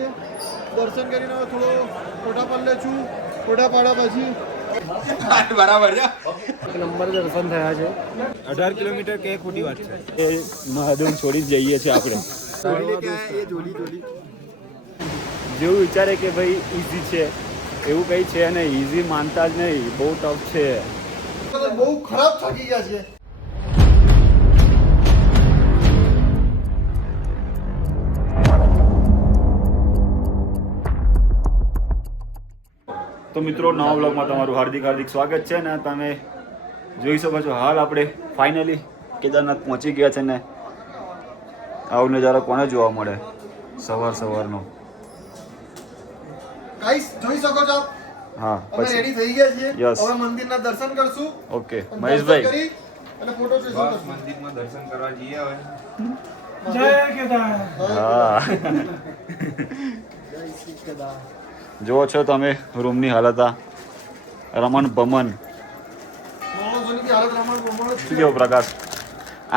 છે. દર્શન કરીને થોડો ફોટા પાડી લેશું. ફોટા પાડ્યા પછી બરાબર છે. એક નંબર દર્શન થયા છે. 18 કિલોમીટર કે ખોટી વાત છે. એ મહાદેવ છોડી જ જઈએ છીએ આપણે. જેવું વિચારે કે ભાઈ ઈઝી છે એવું કંઈ છે નહીં. ઈઝી માનતા જ નહીં, બહુ ટફ છે. બહુ ખરાબ થાકી ગયા છે. તો મિત્રો, નવા બ્લોગમાં તમારું હાર્દિક સ્વાગત છે. ને તમે જોઈ શકો છો હાલ આપણે ફાઇનલી કેદારનાથ પહોંચી ગયા છે. ને આવો નજારો કોને જોવા મળે સવારનો. ગાઈસ જોઈ શકો છો. હા, અમે રેડી થઈ ગયા છીએ. Yes. હવે મંદિરના દર્શન કરશું. ઓકે મહેશભાઈ, કરી અને ફોટો સેશન કરશું. મંદિરમાં દર્શન કરવા જઈએ હવે. જય કેદાર. હા જય શ્રી કેદાર. જુઓ છો તમે રૂમની હાલત. આ રમણ ભમન માણસોની બી હાલત રમણ ભમણ જ શું કેવો પ્રકાશ?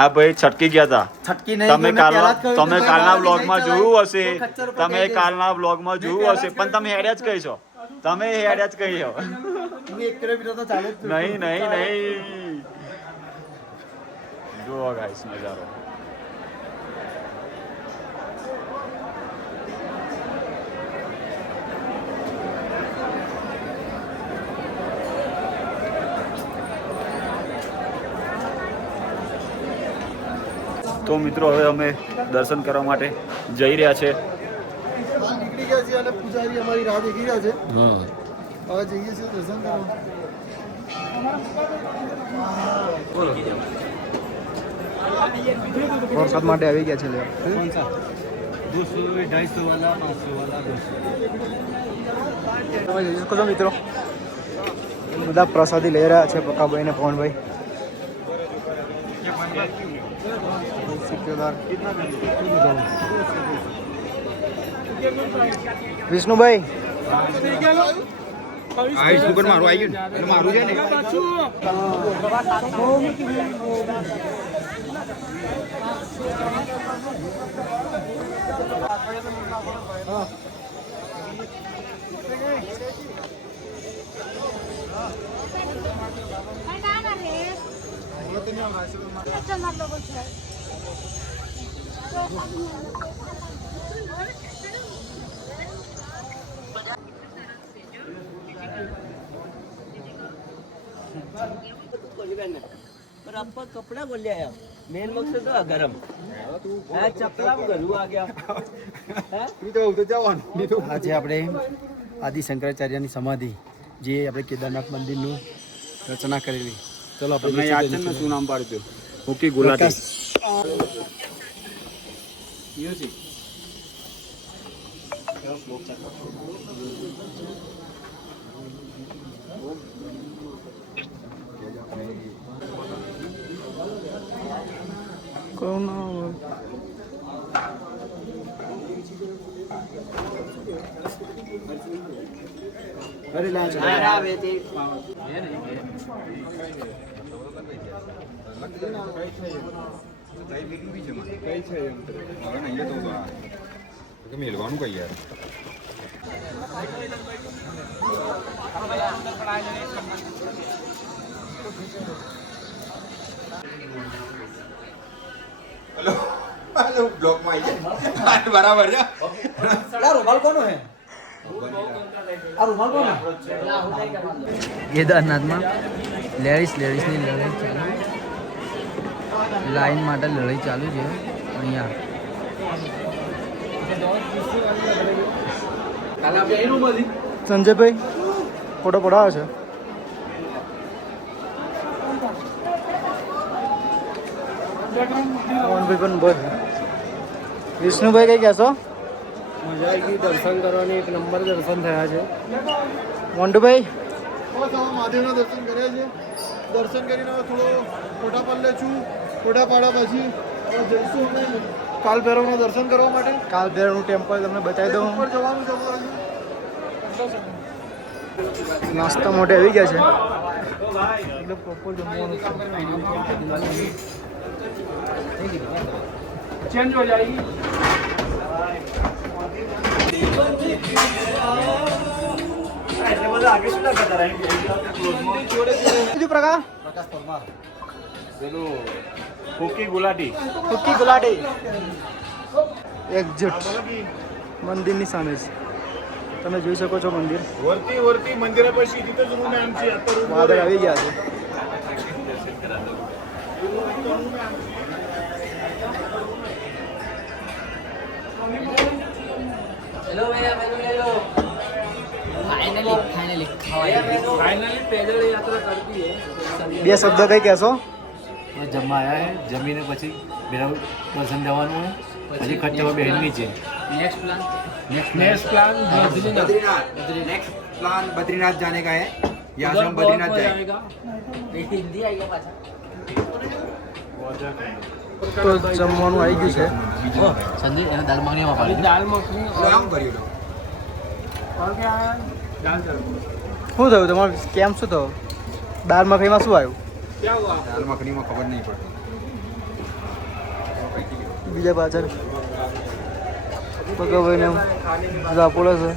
આ ભાઈ છટકી ગયા હતા. છટકી તમે કાલના બ્લોગમાં જોયું હશે. તમે કાલના બ્લોગમાં જોયું હશે, પણ તમે હેડ્યા જ કહી છો. તમે હેડ્યા જ કહી છો. 1 કિલોમીટર તો ચાલે જ. નહીં. જુઓ ગાઈસ નજારો. તો મિત્રો, હવે અમે દર્શન કરવા માટે જઈ રહ્યા છે. નીકળી ગયા છે અને પૂજારી અમારી રાહ દેખી રહ્યા છે. હવે જઈએ છીએ દર્શન કરવા. વરસાદ માટે આવી ગયા છે. તમે જોઈ શકો છો મિત્રો, બધા પ્રસાદી લઈ રહ્યા છે પક્કાભાઈ ને પવનભાઈ. વિષ્ણુભાઈ મારું આવી ગયું. મારું છે ને कपड़ा बोल लिया मेन मकसद तो गरम चपला घरू आ गया. આજે આપણે આદિ શંકરાચાર્યની સમાધિ, જે આપણે કેદારનાથ મંદિરનું રચના કરેલી. ચલો આપણે યાદ છે ને શું નામ પાડ્યું? ઓકે ગુલાટી. મેળવાનું કઈ યાર. હેલો બ્લોકમાં આવી જાય. બરાબર છે. રૂમાલ કોનો હે? આ રૂમાલ કોનો? કેદારનાથમાં લેડીઝની લડાઈ ચાલુ, લાઈન માટે લડાઈ ચાલુ છે અહીંયા. સંજયભાઈ ફોટો પડાવે છે. પવનભાઈ પણ બસ. વિષ્ણુભાઈ કઈ કહેશો? मजा आएगी दर्शन करवाने. एक नंबर दर्शन થયા છે. મોન્ટુભાઈ મહાદેવના દર્શન કર્યા છે. દર્શન કરીને હવે થોડો ફોટા પાડી લેશું. ફોટા પાડ્યા પછી હવે જઈશું અમે કાલ ભૈરવના દર્શન કરવા માટે. કાલ ભૈરવનું ટેમ્પલ તમને બતાવી દઉં. ઉપર જવાનું છે. નાસ્તા મોટે આવી ગયા છે. એટલે પ્રોપર જમવાનું चेंज हो जाएगी. બીજું પ્રકાર પેલું કુકી ગુલાટી કુકી ગુલાટી એક્ઝેક્ટ મંદિરની સામે છે તમે જોઈ શકો છો મંદિર वरती मंदिरापाशी तिथंच रूम आहे आमची आता रूम વાદળ આવી ગયા છે हेलो भैया मेनू ले लो फाइनली पैदल यात्रा करती है બે શબ્દ કઈ કહેશો જમવા આવ્યા છે જમીને પછી બેરા દર્શન જવાનું હોય પછી ખર્ચવા બેનની છે next plan Badrinath next plan Badrinath जाने का है यहाँ से हम बद्रीनाथ जाएंगे हिंदी आएगा पाछा તો જમવાનું આવી ગયું છે સંજય એને દાલ મખનીમાં પાડી दाल मखनी काम करियो लोग और क्या है શું થયું તમારું કેમ શું થયું દાળ મખણીમાં શું આવ્યું क्या हुआ दाल मखनी में खबर नहीं पड़ती બીજા પાછળ પગાભાઈને ઝાપોડે છે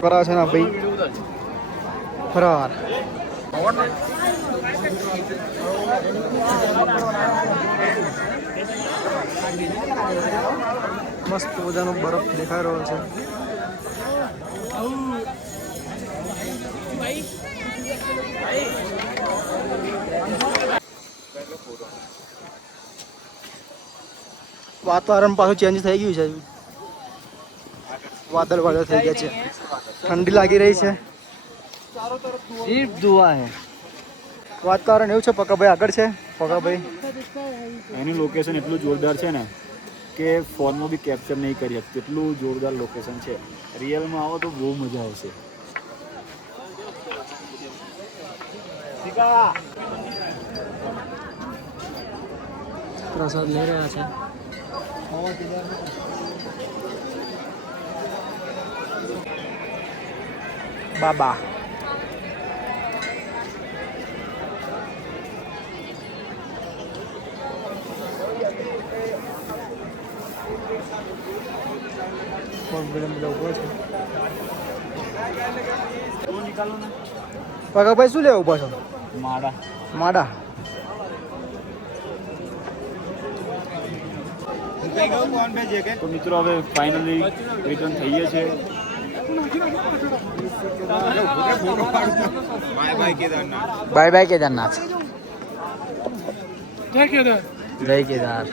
કરા છે ને ભાઈ ફરાર મસ્ત મજાનો બરફ દેખાઈ રહ્યો છે વાતાવરણ પાછું ચેન્જ થઈ ગયું છે વાદળ વાદળ થઈ ગયા છે ઠંડી લાગી રહી છે सिर्फ दुआ है વાતાવરણ એવું છે પકાભાઈ આગળ છે પકાભાઈ એનું લોકેશન એટલું જોરદાર છે ને કે ફોનમાં બી કેપ્ચર નહીં કરી શકતું એટલું જોરદાર લોકેશન છે રિયલમાં આવો તો બહુ મજા આવશે પ્રસાદ લઈ રહ્યા છે બાબા પકાભાઈ શું લેવું ઉભા છો માડા માડા તો મિત્રો હવે ફાઇનલી રિટર્ન થઈએ છીએ bye bye Kedarnath bye bye Kedarnath જય કેદાર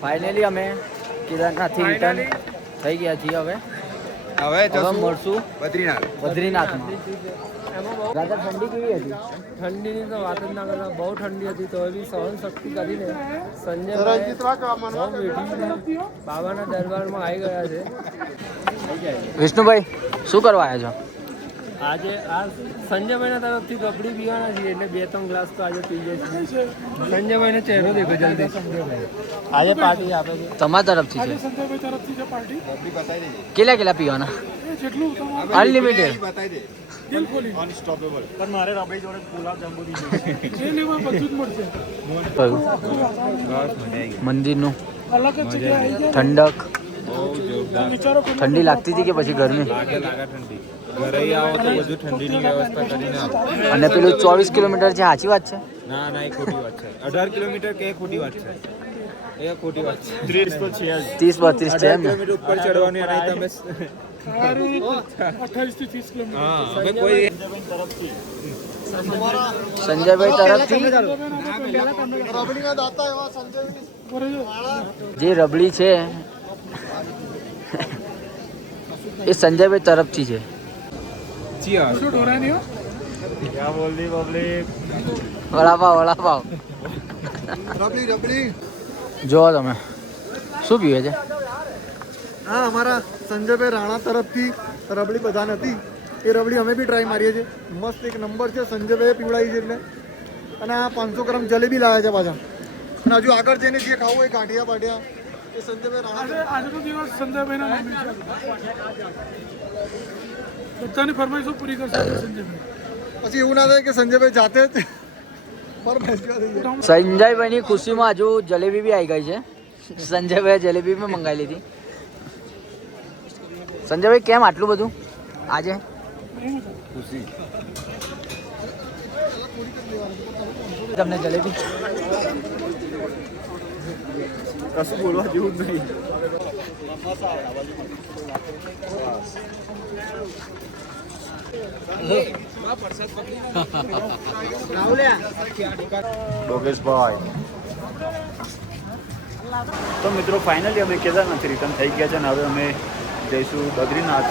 ફાઇનલી અમે કેદારનાથથી રિટર્ન થઈ ગયા છીએ હવે હવે હવે મળશું बद्रीनाथ બદ્રીનાથમાં રાજા ઠંડી કેવી હતી ઠંડીની તો વાત જ ના કરતા બહુ ઠંડી હતી તો બી સહન શક્તિ કરીને સંજયભાઈ બહુ મીઠી બાબાના દરબારમાં આવી ગયા છે વિષ્ણુભાઈ શું કરવા આવ્યા છો આજે આ સંજયભાઈના તરફથી કપડી પીવાના છીએ એટલે 2-3 ગ્લાસ તો આજે પી જાય છે સંજયભાઈનો ચહેરો દેખો જલ્દી આજે પાર્ટી આપે છે તમારા તરફથી છે કેટલા કેટલા પીવાના અનલિમિટેડ बताई दे મંદિરનું ઠંડક ઠંડી લાગતી હતી કે પછી ગરમી ઘરે આવો તો બધું ઠંડીની વ્યવસ્થા કરીને આપો અને પેલું 24 કિલોમીટર છે સાચી વાત છે ના ના એ ખોટી વાત છે 18 કિલોમીટર કે એ ખોટી વાત છે એ ખોટી વાત છે 30 તો છે જ 30-32 છે એમ ને કિલોમીટર ઉપર ચડવાની અને તમે 28 થી 30 કિલોમીટર હા હવે કોઈ સંજયભાઈ તરફથી રબડીના દાતા એવા સંજય જે રબડી છે એ સંજયભાઈ તરફથી છે ક્યાં બોલ દી પબ્લિક વડાપાવ રબડી રબડી જો તમે શું પીવે છે હા અમારા સંજયભાઈ રાણા તરફથી રબડી બધાને હતી એ રબડી અમે બી ટ્રાય મારીએ છીએ મસ્ત એક નંબર છે સંજયભાઈએ પીવડાવી છે એટલે અને આ 500 ગ્રામ જલેબી લાવ્યા છે પાછા અને હજુ આગળ જઈને જે ખાવું હોય ગાંઠિયા બાઠિયા એ સંજયભાઈ રાણા આજે તો દિવસ સંજયભાઈના નામે છે બધાની ફરમાઈશો પૂરી કરશે આપણે સંજયભાઈ પછી એવું ના થાય કે સંજયભાઈ જાતે જ સંજયભાઈની ખુશીમાં હજુ જલેબી બી આવી ગઈ છે. સંજયભાઈ જલેબી બી મંગાવી લીધી. સંજયભાઈ કેમ આટલું બધું આજે? તમને જલેબી કશું બોલવા જેવું જ નહીં. યોગેશભાઈ. તો મિત્રો ફાઇનલી અમે કેદારનાથ રિટર્ન થઈ ગયા છે ને હવે અમે જઈશું બદ્રીનાથ.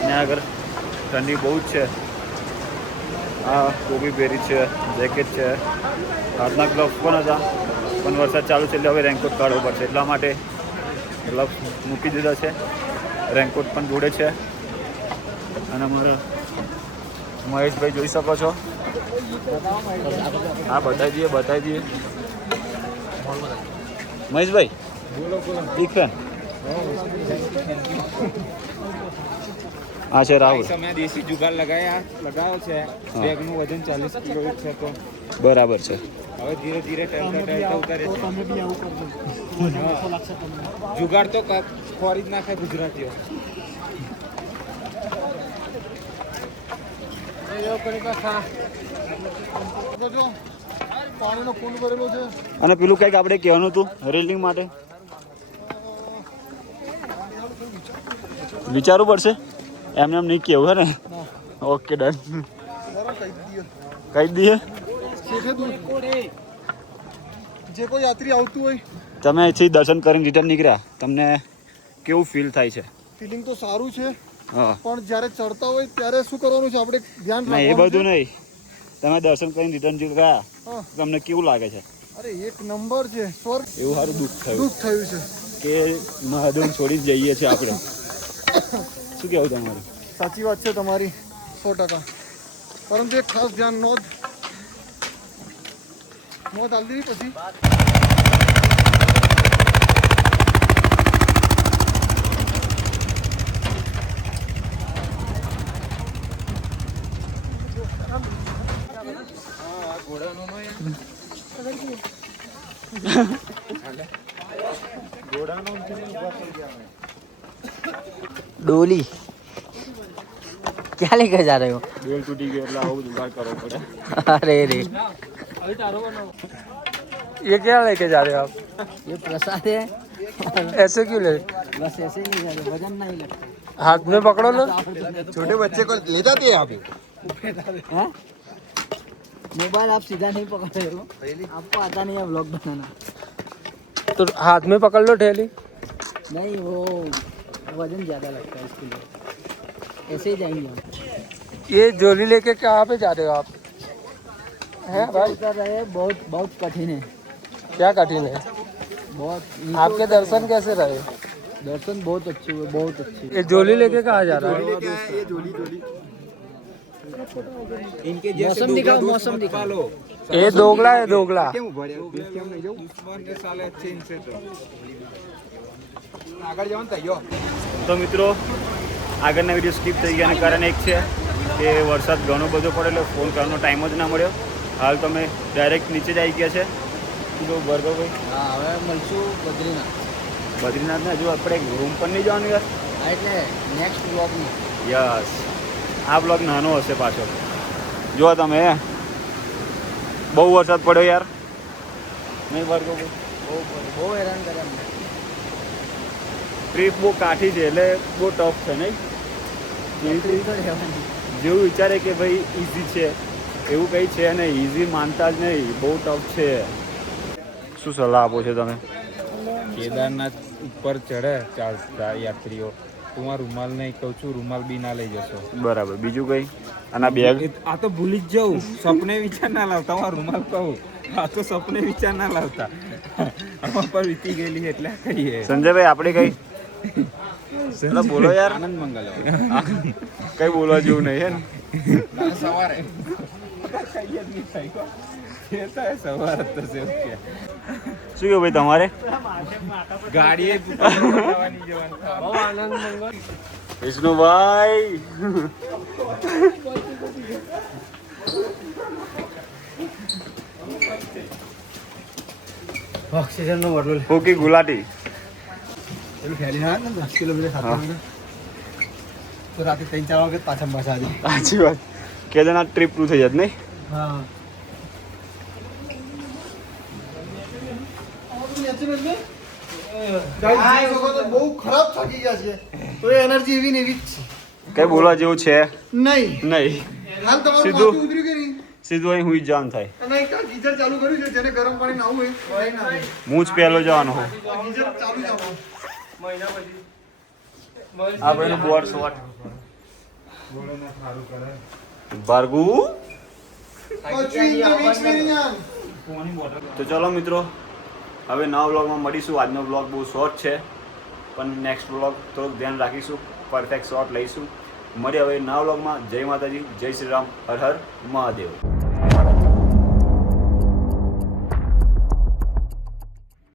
ત્યાં આગળ ઠંડી બહુ જ છે. આ ટોપી પહેરી છે, જેકેટ છે, હાથના ગ્લવ્સ પણ હતા પણ વરસાદ ચાલુ છે એટલે હવે રેનકોટ કાઢવો પડશે એટલા માટે ગ્લવ્સ મૂકી દીધા છે. રેનકોટ પણ જોડે છે અને અમારા મહેશભાઈ જોઈ શકો છો. હા બતાવી દઈએ મહેશભાઈ બિગ ફેન. હા છે રાહુલ. તમે દેશી જુગાડ લગાવ્યો છે. બેગનું વજન 40 કિલો છે તો બરાબર છે. હવે ધીરે ધીરે ટેમ્પરેચર ઉતારે છે. જુગાડ તો ખોરી જ નાખે ગુજરાતીઓ. પાણીનો કુંડ ભરેલો છે. અને પેલું કંઈક આપણે કહેવાનું હતું રેલિંગ માટે વિચારવું પડશે. એમને એમ નહીં કહેવું હે ને? Okay done. કહી દઈએ. જે કોઈ યાત્રી આવતું હોય તમે અહીંથી દર્શન કરીને રિટર્ન નીકળ્યા તમને કેવું ફીલ થાય છે? ફિલિંગ તો સારું છે હા પણ જ્યારે ચડતા હોય ત્યારે શું કરવાનું છે આપણે ધ્યાન ના એ રાખવાનું બધું છે. નહીં. તમે દર્શન કરીને રિટર્ન ગયા હા. તમને કેવું લાગે છે? અરે એક નંબર છે. સ્વર્ગ એવું સારું દુઃખ થયું દુઃખ થયું છે. કે મહાદેવ છોડી જ જઈએ છીએ આપણે. શું કહેવું તમારું? સાચી વાત છે તમારી 100%. પરંતુ એક ખાસ ધ્યાન નોંધ આલી પછી डोली क्या लेकर जा रहे हो? બેલ તૂટી ગયો એટલે આવું જુગાડ કરવો પડે. अरे रे ये क्या लेके जा रहे हो आप? ये प्रसाद है. ऐसे क्यों ले? बस ऐसे ही नहीं जा रहे, वजन नहीं लगता. हाथ में पकड़ो ना. छोटे बच्चे को ले जाते हैं आप. हैं? मोबाइल आप सीधा नहीं पकड़ रहे हो. आपको आता नहीं है व्लॉग बनाना. तो हाथ में पकड़ लो ठेली. नहीं वो वजन ज़्यादा लगता है इसके लिए. ऐसे ही जाएंगे हम. ये झोली लेके कहाँ पे जा रहे हो आप? हैं भाई उतर रहे हैं, बहुत बहुत कठिन है. क्या कठिन है? बहुत आपके दर्शन कैसे रहे? दर्शन बहुत अच्छे हुए, बहुत अच्छे. ये झोली लेके कहाँ जा रहा है? ये जोली इनके मौसम दिखाओ, मौसम दिखाओ. ये दोगला है दोगला. साले अच्छे इनसे तो આગળ જવાનું થઈ ગયો. તો મિત્રો આગળના વિડીયો સ્કીપ થઈ ગયાનું કારણ એક છે કે વરસાદ ઘણો બધો પડેલો, ફોન કરવાનો ટાઈમ જ ના મળ્યો. હાલ તમે ડાયરેક્ટ નીચે જ આવી ગયા છે. જો ભાર્ગવભાઈ હા હવે મળશું બદ્રીનાથ. બદ્રીનાથને હજુ આપણે રૂમ પર નહીં જવાનું યાર. હા એટલે નેક્સ્ટ વ્લોગમાં. યસ આ બ્લોગ નાનો હશે પાછો. જો તમે બહુ વરસાદ પડ્યો યાર. નહીં ભાર્ગવભાઈ? બહુ હેરાન કરે અમને. ટ્રીપ બહુ કાઠી છે એટલે બહુ ટફ છે નહીં? તકલીફ તો રહેવાની. જેવું વિચારે કે ભાઈ ઇઝી છે એવું કંઈ છે નહીં. ઇઝી માનતા જ નહીં, બહુ ટફ છે. શું સલાહ આપો છો તમે? કેદારનાથ ઉપર ચડે ચાલતા યાત્રીઓ તું આ રૂમાલ નહીં કહું છું, રૂમાલ બી ના લઈ જશો. બરાબર. બીજું કંઈ? અને આ બેગ આ તો ભૂલી જ જાઉં. સપને વિચાર ના લાવતા. હું આ રૂમાલ કહું આ તો સપને વિચાર ના લાવતા. આમાં પર વીતી ગયેલી છે એટલે કહીએ. સંજયભાઈ આપણે કઈ બોલો યાર. આનંદ મંગલ કઈ બોલવા જેવું નહીં હે ને? સવારે સવાર જ થશે. શું કહ્યું ભાઈ તમારે? ગાડીએ બહુ આનંદ મંગળ. વિષ્ણુભાઈ ઓક્સિજનનો બોટલ ફૂકી ગુલાટી પેલું ફેરી ના આવે ને 10 કિલોમીટર 7 કિલોમીટર તો રાતે 3-4 વાગે પાછા પાછા આવી સાચી વાત કેદારનાથ ટ્રીપ પૂરું થઈ જાત નહીં હા બહુ ખરાબ થાકી ગયા છે તો એ એનર્જી એવી ને એવી જ છે કઈ બોલવા જેવું છે નહીં નહીં હાલ તમારું સીધું. માથું ઉતર્યું કે નહીં સીધું અહીં હુઈ જવાનું થાય અને એક આ ગીઝર ચાલુ કર્યું છે જેને ગરમ પાણી નાવું હોય એ ના આવે. હું જ પહેલો જવાનો હું આ ગીઝર ચાલુ જ આપો. મહિના પછી આપણે બોર્ડ શોટ ભાર્ગુ તો ચલો મિત્રો હવે નવા વ્લોગમાં મળીશું આજનો વ્લોગ બહુ શોર્ટ છે પણ નેક્સ્ટ વ્લોગ થોડુંક ધ્યાન રાખીશું પરફેક્ટ શોર્ટ લઈશું મળીએ હવે નવા વ્લોગમાં જય માતાજી જય શ્રી રામ હર હર મહાદેવ